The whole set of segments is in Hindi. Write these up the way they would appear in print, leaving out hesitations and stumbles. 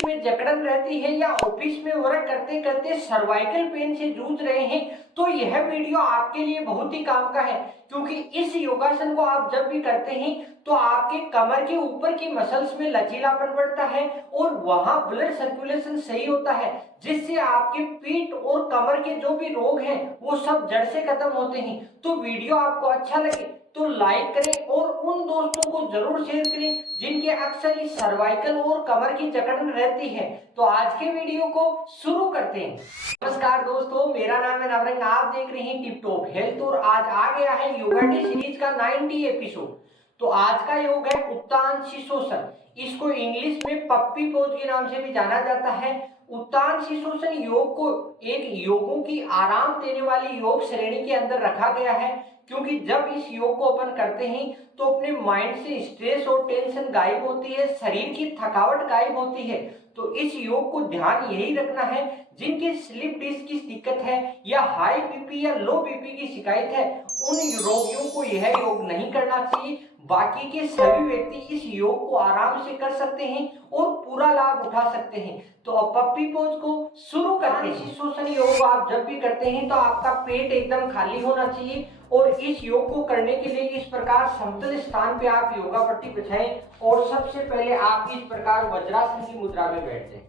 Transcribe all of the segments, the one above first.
पीठ में जकड़न रहती है या ऑफिस में वर्क करते करते सर्वाइकल पेन से जूझ रहे हैं तो यह वीडियो आपके लिए बहुत ही काम का है, क्योंकि इस योगासन को आप जब भी करते हैं तो आपके कमर के ऊपर की मसल्स में लचीलापन बढ़ता है और वहां ब्लड सर्कुलेशन सही होता है, जिससे आपके पीठ और कमर के जो भी रोग हैं वो सब जड़ से खत्म होते हैं। तो वीडियो आपको अच्छा लगे तो लाइक करें और उन दोस्तों को जरूर शेयर करें जिनके अक्सर इस सर्वाइकल और कमर की जकड़न रहती है। तो आज के वीडियो को शुरू करते हैं। नमस्कार दोस्तों, मेरा नाम है नवरंग, आप देख रहे हैं टिप टॉप हेल्थ और आज आ गया है योगा डे सीरीज का 90 एपिसोड। तो आज का योग है उत्तान शीर्षोसन, इसको इंग्लिश में पप्पी पोज के नाम से भी जाना जाता है। उत्तान शीर्षोसन योग को एक योगों की आराम देने वाली योग श्रेणी के अंदर रखा गया है, क्योंकि जब इस योग को अपन करते हैं तो अपने माइंड से स्ट्रेस और टेंशन गायब होती है, शरीर की थकावट गायब होती है। तो इस योग को ध्यान यही रखना है, जिनके स्लिप डिस्क की दिक्कत है या हाई बीपी या लो बीपी की शिकायत है, उन रोगियों को यह योग नहीं करना चाहिए। बाकी के सभी व्यक्ति इस योग को आराम से कर सकते हैं और पूरा लाभ उठा सकते हैं। तो अब पप्पी पोज को शुरू करते हैं। शीर्षोसन योग आप जब भी करते हैं तो आपका पेट एकदम खाली होना चाहिए और इस योग को करने के लिए इस प्रकार समतल स्थान पे आप योगा पट्टी बिछाएं और सबसे पहले आप इस प्रकार वज्रासन की मुद्रा में बैठ जाएं।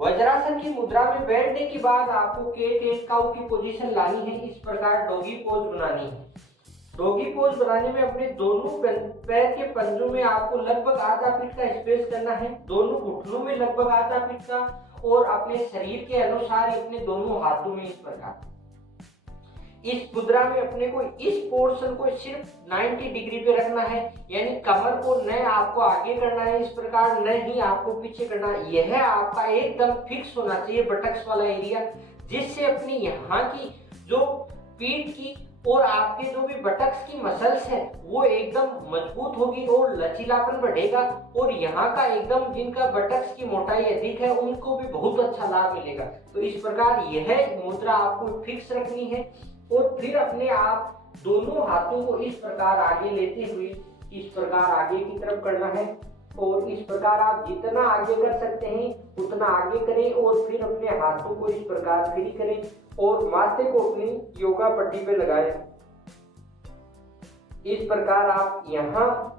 वज्रासन की मुद्रा में बैठने के बाद आपको केट काउ की पोजीशन लानी है, इस प्रकार डॉगी पोज बनानी है। डॉगी पोज बनाने में अपने दोनों पैर के पंजों में आपको लगभग आधा फीट का स्पेस करना है, दोनों घुटनों में लगभग आधा फीट का, और अपने शरीर के अनुसार अपने दोनों हाथों में इस प्रकार इस मुद्रा में अपने को इस पोर्शन को सिर्फ 90 डिग्री पे रखना है, यानी कमर को न आपको आगे करना है इस प्रकार, न ही आपको पीछे करना है। यह आपका एकदम फिक्स होना चाहिए बटक्स वाला एरिया, जिससे अपनी यहाँ की जो पीठ की और आपके जो भी बटक्स की मसल्स है वो एकदम मजबूत होगी और लचीलापन बढ़ेगा, और यहाँ का एकदम जिनका बटक्स की मोटाई अधिक है उनको भी बहुत अच्छा लाभ मिलेगा। तो इस प्रकार यह मुद्रा आपको फिक्स रखनी है और फिर अपने आप दोनों हाथों को इस प्रकार आगे लेते हुए इस प्रकार आगे की तरफ करना है, और इस प्रकार आप जितना आगे कर सकते हैं उतना आगे करें और फिर अपने हाथों को इस प्रकार फ्री करें और माथे को अपनी योगा पट्टी पे लगाएं। इस प्रकार आप यहाँ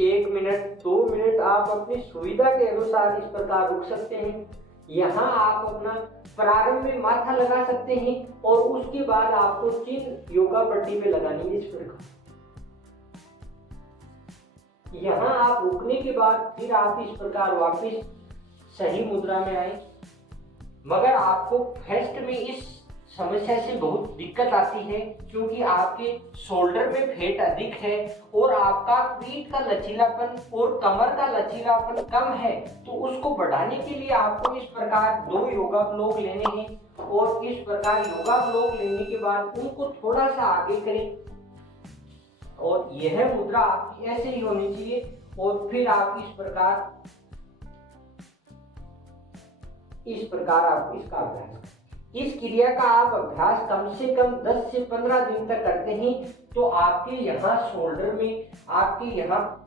1 मिनट 2 मिनट आप अपनी सुविधा के अनुसार इस प्रकार रुक सकते हैं। यहाँ आप अपना प्रारंभ में माथा लगा सकते हैं और उसके बाद आपको चिन्ह योगा पट्टी पे लगानी है इस प्रकार। यहाँ आप रुकने के बाद फिर आप इस प्रकार वापस सही मुद्रा में आए। मगर आपको फर्स्ट में इस समस्या से बहुत दिक्कत आती है, क्योंकि आपके शोल्डर में फैट अधिक है और आपका पीठ का लचीलापन और कमर का लचीलापन कम है। तो उसको बढ़ाने के लिए आपको इस प्रकार 2 योगा ब्लॉक लेने हैं और इस प्रकार योगा ब्लॉक लेने के बाद उनको थोड़ा सा आगे करें और यह मुद्रा आपकी ऐसे ही होनी चाहिए। और फिर आप इस प्रकार आप इसका अभ्यास, इस क्रिया का आप अभ्यास कम से कम 10 से 15 दिन तक करते हैं तो आपके यहाँ शोल्डर में, आपके यहाँ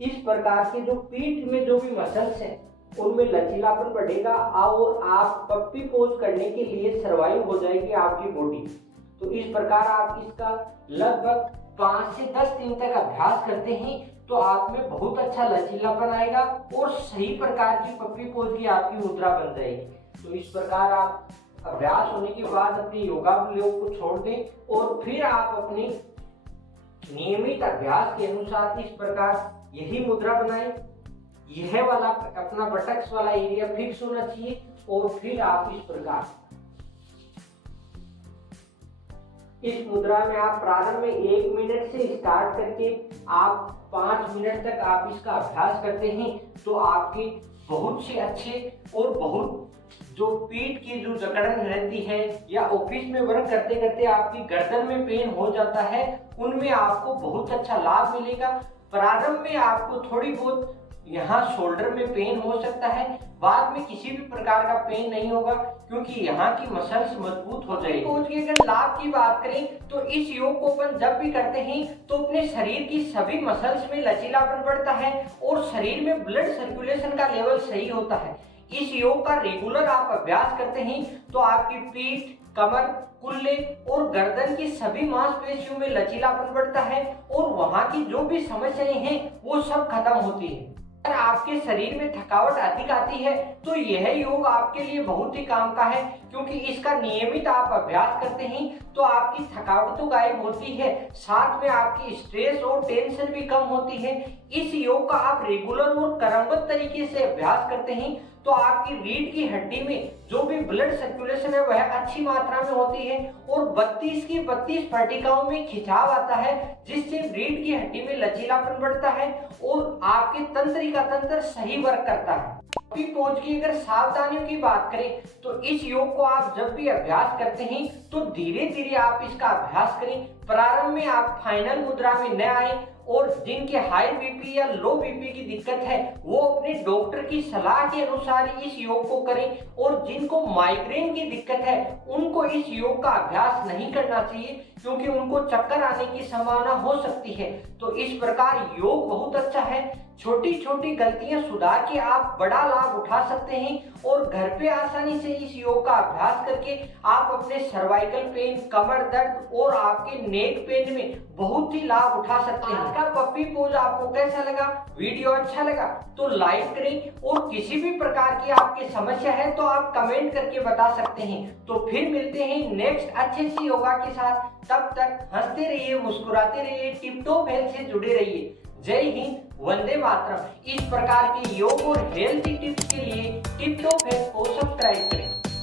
इस प्रकार के जो पीठ में जो भी मसल्स हैं उनमें लचीलापन बढ़ेगा और आप पप्पी पोज करने के लिए सर्वाइव हो जाएगी आपकी बॉडी। तो इस प्रकार आप इसका लगभग 5 से 10 दिन तक अभ्यास करते हैं तो आप में बहुत अच्छा लचीलापन आएगा और सही प्रकार की पप्पी पोज की आपकी मुद्रा बन जाएगी। तो इस प्रकार आप अभ्यास होने के बाद अपने योगा ब्लॉक को छोड़ दें और फिर आप अपने नियमित अभ्यास के अनुसार इस प्रकार यही मुद्रा बनाएं। यह वाला अपना बटक्स वाला एरिया फिक्स होना चाहिए और फिर आप इस प्रकार इस मुद्रा में आप प्रारंभ में 1 मिनट से स्टार्ट करके आप 5 मिनट तक आप इसका अभ्यास करते हैं तो आपके बहुत से अच्छे और बहुत जो पीठ की जो जकड़न रहती है या ऑफिस में वर्क करते करते आपकी गर्दन में पेन हो जाता है, उनमें आपको बहुत अच्छा लाभ मिलेगा। प्रारंभ में आपको थोड़ी बहुत यहाँ शोल्डर में पेन हो सकता है, बाद में किसी भी प्रकार का पेन नहीं होगा क्योंकि यहाँ की मसल्स मजबूत हो जाएगी। तो अगर लाभ की बात करें तो इस योग को अपन जब भी करते हैं तो अपने शरीर की सभी मसल्स में लचीलापन बढ़ता है और शरीर में ब्लड सर्कुलेशन का लेवल सही होता है। इस योग का रेगुलर आप अभ्यास करते हैं तो आपकी पीठ, कमर, कुल्ले और गर्दन की सभी मांसपेशियों में लचीलापन बढ़ता है और वहां की जो भी समस्याएं हैं वो सब खत्म होती है। अगर आपके शरीर में थकावट अधिक आती है तो यह योग आपके लिए बहुत ही काम का है, क्योंकि इसका नियमित आप अभ्यास करते हैं तो आपकी थकावट तो गायब होती है, साथ में आपकी स्ट्रेस और टेंशन भी कम होती है। इस योग का आप रेगुलर और क्रमबद्ध तरीके से अभ्यास करते हैं तो आपकी रीढ़ की हड्डी में जो भी ब्लड सर्कुलेशन है वह अच्छी मात्रा में होती है और 32 की 32 फर्टिकाओं में खिंचाव आता है, जिससे रीढ़ की हड्डी में लचीलापन बढ़ता है और आपके तंत्रिका तंत्र सही वर्क करता है। पप्पी पोज की अगर सावधानियों की बात करें तो इस योग को आप जब भी अभ्यास करते हैं तो धीरे धीरे आप इसका अभ्यास करें। प्रारंभ में आप फाइनल मुद्रा में न आए और जिनके हाई बीपी या लो बीपी की दिक्कत है वो अपने डॉक्टर की सलाह के अनुसार इस योग को करें, और जिनको माइग्रेन की दिक्कत है उनको इस योग का अभ्यास नहीं करना चाहिए, क्योंकि उनको चक्कर आने की संभावना हो सकती है। तो इस प्रकार योग बहुत अच्छा है, छोटी छोटी गलतियां सुधार के आप बड़ा लाभ उठा सकते हैं और घर पे आसानी से इस योग का अभ्यास करके आप अपने सर्वाइकल पेन, कमर दर्द और आपके नेक पेन में बहुत ही लाभ उठा सकते हैं। का पप्पी पोज आपको कैसा लगा? वीडियो अच्छा लगा तो लाइक करें, और किसी भी प्रकार की आपकी समस्या है तो आप कमेंट करके बता सकते हैं। तो फिर मिलते हैं नेक्स्ट अच्छे से योगा के साथ। तब तक हंसते रहिए, मुस्कुराते रहिए, टिप टॉप हेल्थ से जुड़े रहिए। जय हिंद, वंदे मातरम। इस प्रकार के योग और हेल्थी टिप्स के लिए टिप टॉप हेल्थ को सब्सक्राइब करें।